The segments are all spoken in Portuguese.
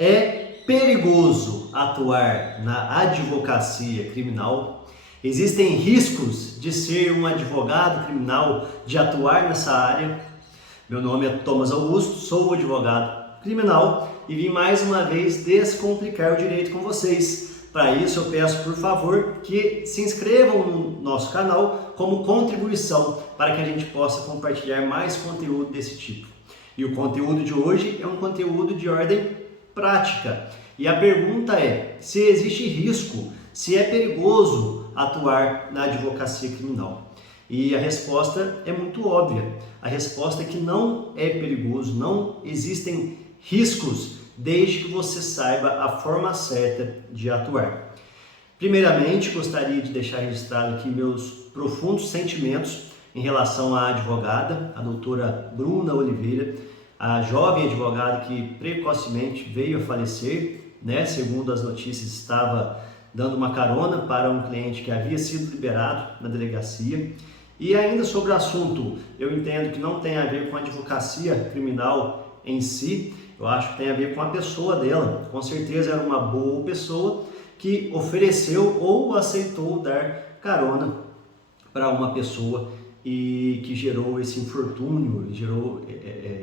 É perigoso atuar na advocacia criminal? Existem riscos de ser um advogado criminal, de atuar nessa área? Meu nome é Thomas Augusto, sou advogado criminal e vim mais uma vez descomplicar o direito com vocês. Para isso eu peço, por favor, que se inscrevam no nosso canal como contribuição para que a gente possa compartilhar mais conteúdo desse tipo. E o conteúdo de hoje é um conteúdo de ordem prática. E a pergunta é: se existe risco, se é perigoso atuar na advocacia criminal? E a resposta é muito óbvia. A resposta é que não é perigoso, não existem riscos, desde que você saiba a forma certa de atuar. Primeiramente, gostaria de deixar registrado aqui meus profundos sentimentos em relação à advogada, a doutora Bruna Oliveira, a jovem advogada que precocemente veio a falecer, segundo as notícias, estava dando uma carona para um cliente que havia sido liberado na delegacia. E ainda sobre o assunto, eu entendo que não tem a ver com a advocacia criminal em si, eu acho que tem a ver com a pessoa dela. Com certeza era uma boa pessoa que ofereceu ou aceitou dar carona para uma pessoa e que gerou esse infortúnio, gerou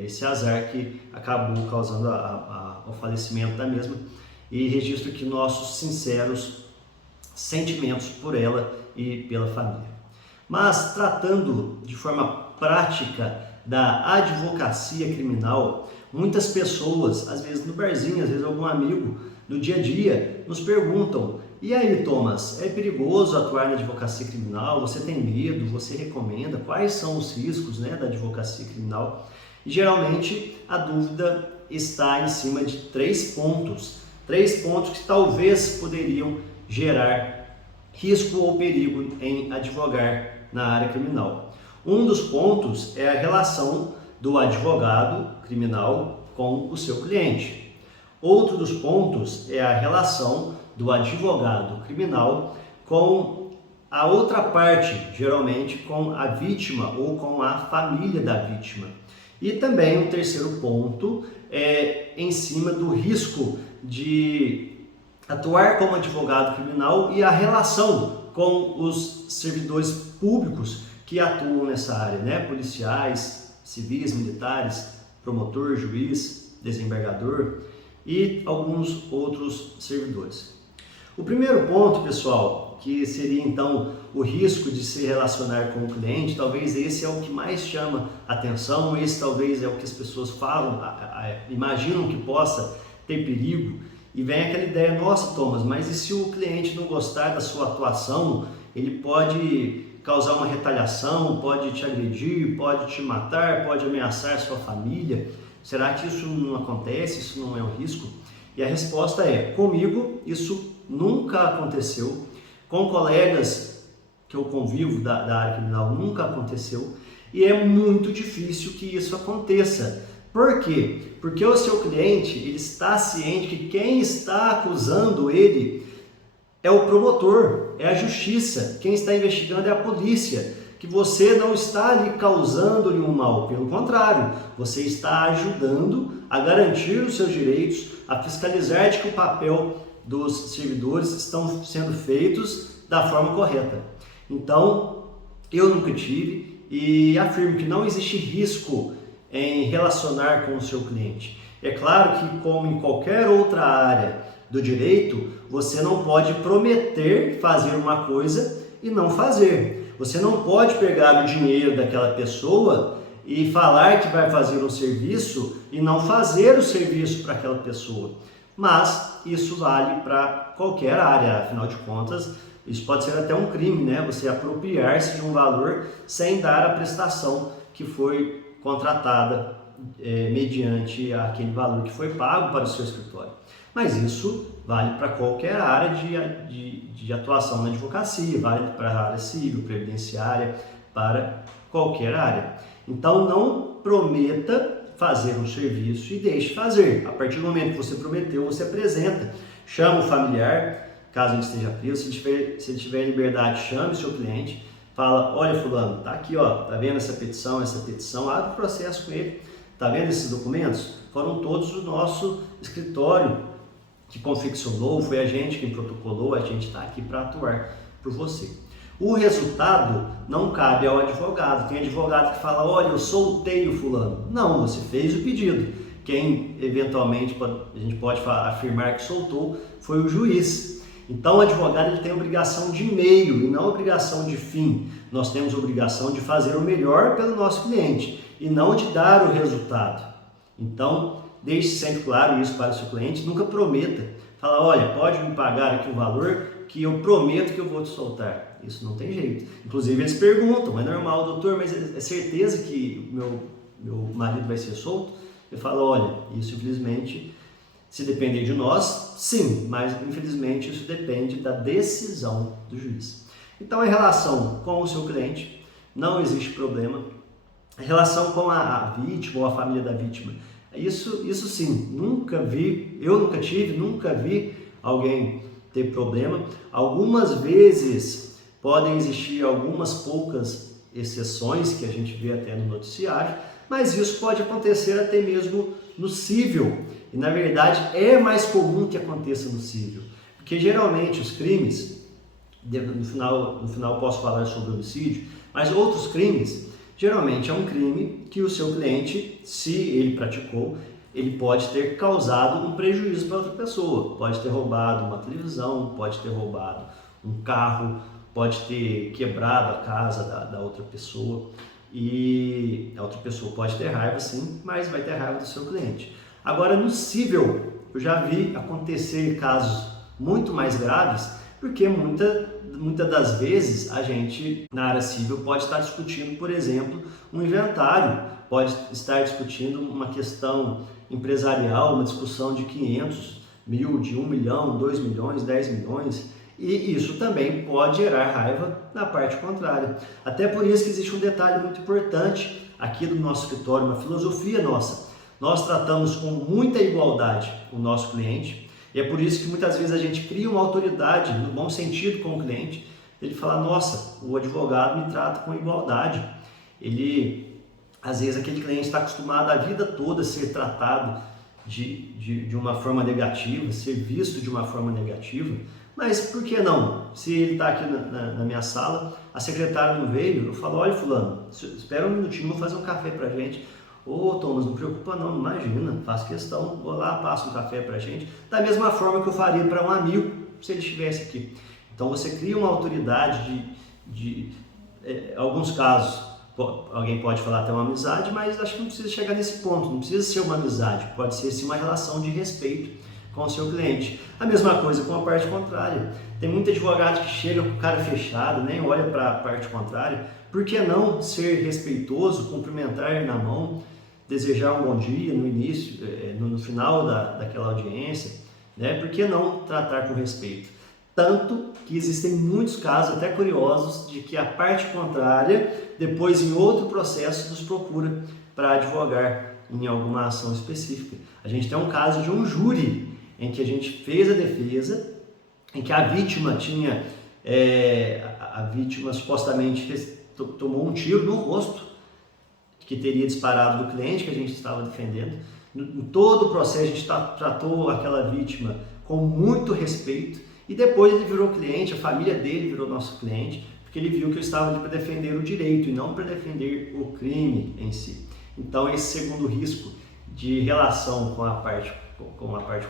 esse azar que acabou causando o falecimento da mesma. E registro aqui nossos sinceros sentimentos por ela e pela família. Mas tratando de forma prática da advocacia criminal, muitas pessoas, às vezes no barzinho, às vezes algum amigo, no dia a dia, nos perguntam: e aí, Thomas, é perigoso atuar na advocacia criminal? Você tem medo? Você recomenda? Quais são os riscos da advocacia criminal? E geralmente a dúvida está em cima de três pontos que talvez poderiam gerar risco ou perigo em advogar na área criminal. Um dos pontos é a relação do advogado criminal com o seu cliente. Outro dos pontos é a relação do advogado criminal com a outra parte, geralmente com a vítima ou com a família da vítima. E também o terceiro ponto é em cima do risco de atuar como advogado criminal e a relação com os servidores públicos que atuam nessa área, policiais, civis, militares, promotor, juiz, desembargador e alguns outros servidores. O primeiro ponto, pessoal, que seria então o risco de se relacionar com o cliente, talvez esse é o que mais chama atenção, esse talvez é o que as pessoas falam, imaginam que possa ter perigo, e vem aquela ideia: nossa, Thomas, mas e se o cliente não gostar da sua atuação, ele pode causar uma retaliação, pode te agredir, pode te matar, pode ameaçar sua família? Será que isso não acontece? Isso não é um risco? E a resposta é: comigo isso nunca aconteceu, com colegas que eu convivo da área criminal nunca aconteceu, e é muito difícil que isso aconteça. Por quê? Porque o seu cliente ele está ciente que quem está acusando ele é o promotor, é a justiça, quem está investigando é a polícia, que você não está ali causando-lhe um mal, pelo contrário, você está ajudando a garantir os seus direitos, a fiscalizar de que o papel dos servidores estão sendo feitos da forma correta. Então, eu nunca tive e afirmo que não existe risco em relacionar com o seu cliente. É claro que, como em qualquer outra área do direito, você não pode prometer fazer uma coisa e não fazer. Você não pode pegar o dinheiro daquela pessoa e falar que vai fazer um serviço e não fazer o serviço para aquela pessoa. Mas isso vale para qualquer área, afinal de contas, isso pode ser até um crime, Você apropriar-se de um valor sem dar a prestação que foi contratada mediante aquele valor que foi pago para o seu escritório. Mas isso vale para qualquer área de atuação na advocacia, vale para a área civil, previdenciária, para qualquer área. Então não prometa fazer um serviço e deixe fazer. A partir do momento que você prometeu, você apresenta, chama o familiar, caso ele esteja preso, se ele tiver liberdade, chame o seu cliente, fala: olha, fulano, tá aqui, tá vendo essa petição, abre o processo com ele, Tá vendo esses documentos? Foram todos do nosso escritório que confeccionou, foi a gente quem protocolou, a gente está aqui para atuar por você. O resultado não cabe ao advogado. Tem advogado que fala, olha, eu soltei o fulano. Não, você fez o pedido. Quem eventualmente a gente pode afirmar que soltou foi o juiz. Então o advogado ele tem obrigação de meio e não obrigação de fim. Nós temos obrigação de fazer o melhor pelo nosso cliente e não de dar o resultado. Então deixe sempre claro isso para o seu cliente, nunca prometa. Fala, olha, pode me pagar aqui o valor que eu prometo que eu vou te soltar. Isso não tem jeito. Inclusive eles perguntam, é normal, doutor, mas é certeza que meu marido vai ser solto? Eu falo, olha, isso infelizmente, se depender de nós, sim, mas infelizmente isso depende da decisão do juiz. Então, em relação com o seu cliente, não existe problema. Em relação com a vítima ou a família da vítima, isso sim, nunca vi alguém ter problema. Algumas vezes podem existir algumas poucas exceções que a gente vê até no noticiário, mas isso pode acontecer até mesmo no cível. E na verdade é mais comum que aconteça no cível, porque geralmente os crimes, no final posso falar sobre homicídio, mas outros crimes, geralmente é um crime que o seu cliente, se ele praticou, ele pode ter causado um prejuízo para outra pessoa. Pode ter roubado uma televisão, pode ter roubado um carro, pode ter quebrado a casa da outra pessoa. E a outra pessoa pode ter raiva sim, mas vai ter raiva do seu cliente. Agora no cível, eu já vi acontecer casos muito mais graves, porque muitas das vezes a gente na área civil pode estar discutindo, por exemplo, um inventário, pode estar discutindo uma questão empresarial, uma discussão de 500 mil, de 1 milhão, 2 milhões, 10 milhões, e isso também pode gerar raiva na parte contrária. Até por isso que existe um detalhe muito importante aqui do nosso escritório, uma filosofia nossa. Nós tratamos com muita igualdade o nosso cliente, e é por isso que muitas vezes a gente cria uma autoridade, no bom sentido, com o cliente. Ele fala, nossa, o advogado me trata com igualdade. Às vezes aquele cliente está acostumado a vida toda a ser tratado de uma forma negativa, ser visto de uma forma negativa, mas por que não? Se ele está aqui na minha sala, a secretária não veio, eu falo, olha fulano, espera um minutinho, vou fazer um café pra gente. Ô Thomas, não preocupa não, imagina, faço questão, vou lá, passo um café pra gente, da mesma forma que eu faria para um amigo se ele estivesse aqui. Então você cria uma autoridade alguns casos, alguém pode falar até uma amizade, mas acho que não precisa chegar nesse ponto, não precisa ser uma amizade, pode ser sim uma relação de respeito com o seu cliente. A mesma coisa com a parte contrária. Tem muito advogado que chega com o cara fechado, nem olha para a parte contrária. Por que não ser respeitoso, cumprimentar na mão, desejar um bom dia no início, no final daquela audiência, né? Por que não tratar com respeito? Tanto que existem muitos casos até curiosos de que a parte contrária, depois em outro processo, nos procura para advogar em alguma ação específica. A gente tem um caso de um júri em que a gente fez a defesa, em que a vítima tinha, a vítima supostamente tomou um tiro no rosto, que teria disparado do cliente que a gente estava defendendo. Em todo o processo a gente tratou aquela vítima com muito respeito, e depois ele virou cliente, a família dele virou nosso cliente, porque ele viu que eu estava ali para defender o direito e não para defender o crime em si. Então esse segundo risco de relação com a parte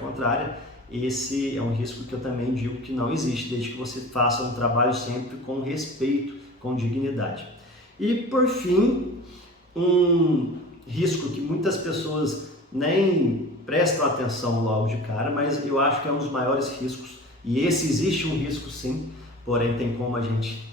contrária, esse é um risco que eu também digo que não existe, desde que você faça um trabalho sempre com respeito, com dignidade. E por fim, um risco que muitas pessoas nem prestam atenção logo de cara, mas eu acho que é um dos maiores riscos, e existe um risco sim, porém tem como a gente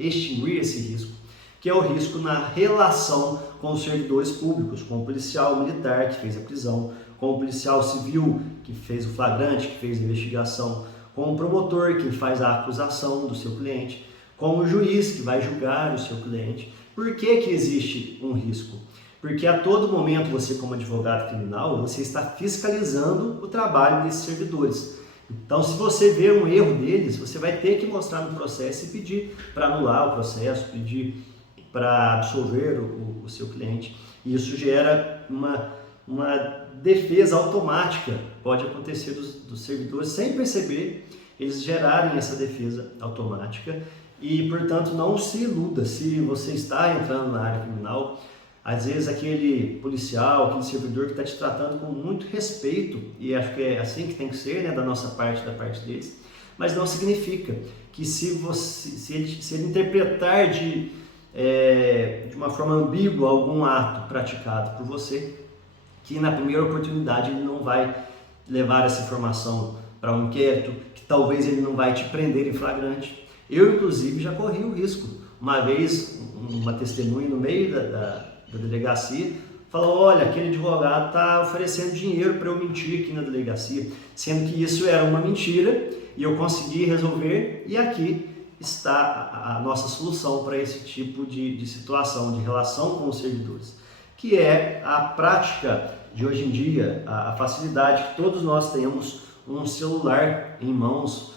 extinguir esse risco, que é o risco na relação com os servidores públicos, com o policial militar que fez a prisão, com o policial civil que fez o flagrante, que fez a investigação, com o promotor que faz a acusação do seu cliente, com o juiz que vai julgar o seu cliente. Por que existe um risco? Porque a todo momento você, como advogado criminal, você está fiscalizando o trabalho desses servidores. Então, se você vê um erro deles, você vai ter que mostrar no processo e pedir para anular o processo, pedir para absolver o seu cliente. E isso gera uma defesa automática pode acontecer dos servidores sem perceber, eles gerarem essa defesa automática e, portanto, não se iluda. Se você está entrando na área criminal, às vezes aquele policial, aquele servidor que está te tratando com muito respeito, e acho que é assim que tem que ser, né, da nossa parte, da parte deles, mas não significa que se ele interpretar de uma forma ambígua algum ato praticado por você, que na primeira oportunidade ele não vai levar essa informação para um inquérito, que talvez ele não vai te prender em flagrante. Eu, inclusive, já corri o risco. Uma vez, uma testemunha no meio da delegacia falou: olha, aquele advogado está oferecendo dinheiro para eu mentir aqui na delegacia, sendo que isso era uma mentira e eu consegui resolver, e aqui está a nossa solução para esse tipo de situação, de relação com os servidores, que é a prática de hoje em dia, a facilidade que todos nós temos um celular em mãos.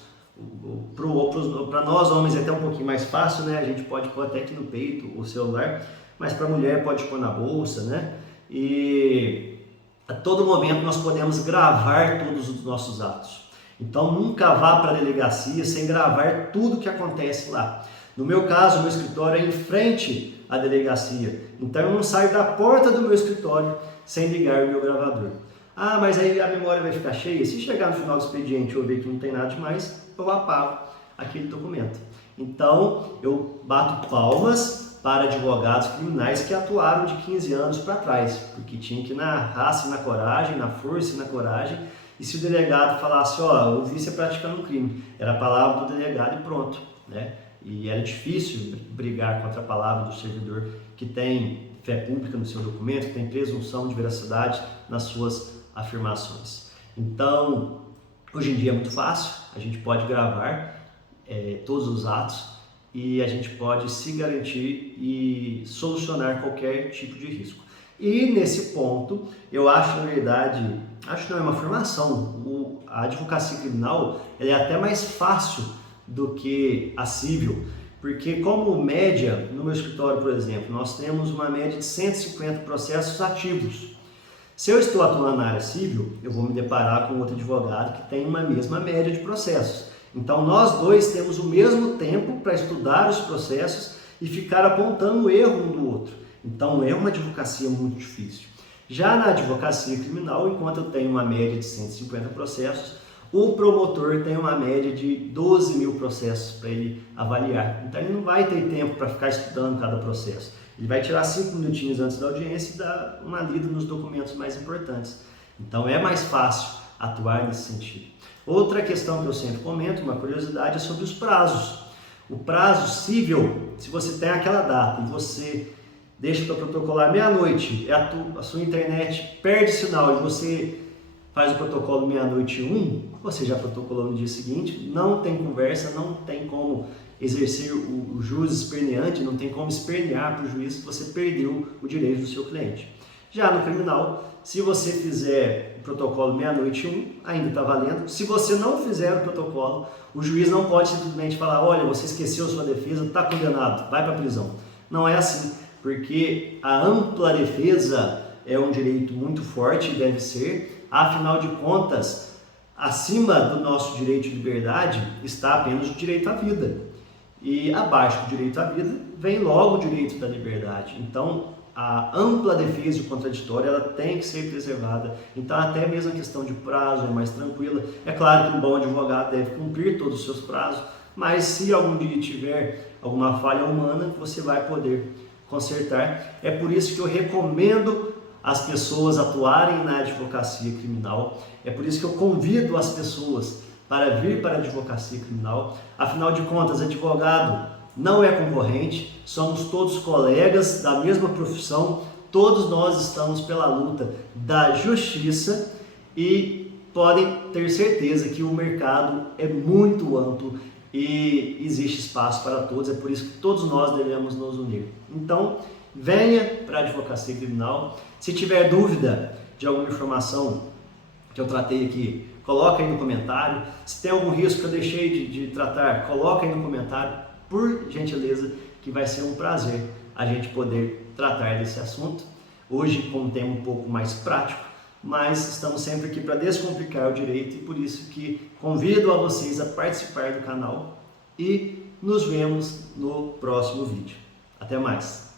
Para nós homens é até um pouquinho mais fácil, né? A gente pode pôr até aqui no peito o celular, mas para a mulher pode pôr na bolsa, né? E a todo momento nós podemos gravar todos os nossos atos. Então nunca vá para a delegacia sem gravar tudo que acontece lá. No meu caso, meu escritório é em frente à delegacia, então eu não saio da porta do meu escritório sem ligar o meu gravador. Ah, mas aí a memória vai ficar cheia? Se chegar no final do expediente e eu ver que não tem nada demais, eu apago aquele documento. Então eu bato palmas para advogados criminais que atuaram de 15 anos para trás, porque tinha que ir na raça e na coragem, na força e na coragem. E se o delegado falasse: ó, eu vi você praticando um crime, era a palavra do delegado e pronto, né? E era difícil brigar contra a palavra do servidor que tem fé pública no seu documento, que tem presunção de veracidade nas suas afirmações. Então, hoje em dia é muito fácil, a gente pode gravar todos os atos e a gente pode se garantir e solucionar qualquer tipo de risco. E nesse ponto, eu acho, na verdade, acho que não é uma afirmação, a advocacia criminal ela é até mais fácil do que a civil, porque como média, no meu escritório, por exemplo, nós temos uma média de 150 processos ativos. Se eu estou atuando na área civil, eu vou me deparar com outro advogado que tem uma mesma média de processos. Então nós dois temos o mesmo tempo para estudar os processos e ficar apontando o erro um do outro. Então é uma advocacia muito difícil. Já na advocacia criminal, enquanto eu tenho uma média de 150 processos, o promotor tem uma média de 12 mil processos para ele avaliar. Então ele não vai ter tempo para ficar estudando cada processo. Ele vai tirar 5 minutinhos antes da audiência e dar uma lida nos documentos mais importantes. Então é mais fácil atuar nesse sentido. Outra questão que eu sempre comento, uma curiosidade, é sobre os prazos. O prazo civil, se você tem aquela data e você deixa para protocolar meia-noite, a sua internet perde sinal e você faz o protocolo meia-noite 1, você já protocolou no dia seguinte, não tem conversa, não tem como exercer o jus esperneante, não tem como espernear para o juiz que você perdeu o direito do seu cliente. Já no criminal, se você fizer o protocolo meia-noite 1, ainda está valendo. Se você não fizer o protocolo, o juiz não pode simplesmente falar: olha, você esqueceu sua defesa, está condenado, vai para a prisão. Não é assim, porque a ampla defesa é um direito muito forte e deve ser, afinal de contas, acima do nosso direito de liberdade está apenas o direito à vida. E abaixo do direito à vida vem logo o direito da liberdade. Então, a ampla defesa e o contraditório ela tem que ser preservada. Então, até mesmo a questão de prazo é mais tranquila. É claro que um bom advogado deve cumprir todos os seus prazos, mas se algum dia tiver alguma falha humana, você vai poder consertar. É por isso que eu recomendo as pessoas atuarem na advocacia criminal. É por isso que eu convido as pessoas para vir para a advocacia criminal. Afinal de contas, advogado não é concorrente, somos todos colegas da mesma profissão, todos nós estamos pela luta da justiça e podem ter certeza que o mercado é muito amplo e existe espaço para todos, é por isso que todos nós devemos nos unir. Então, venha para a advocacia criminal. Se tiver dúvida de alguma informação que eu tratei aqui, coloca aí no comentário. Se tem algum risco que eu deixei de tratar, coloca aí no comentário, por gentileza, que vai ser um prazer a gente poder tratar desse assunto. Hoje com um tema um pouco mais prático, mas estamos sempre aqui para descomplicar o direito e por isso que convido a vocês a participar do canal e nos vemos no próximo vídeo. Até mais!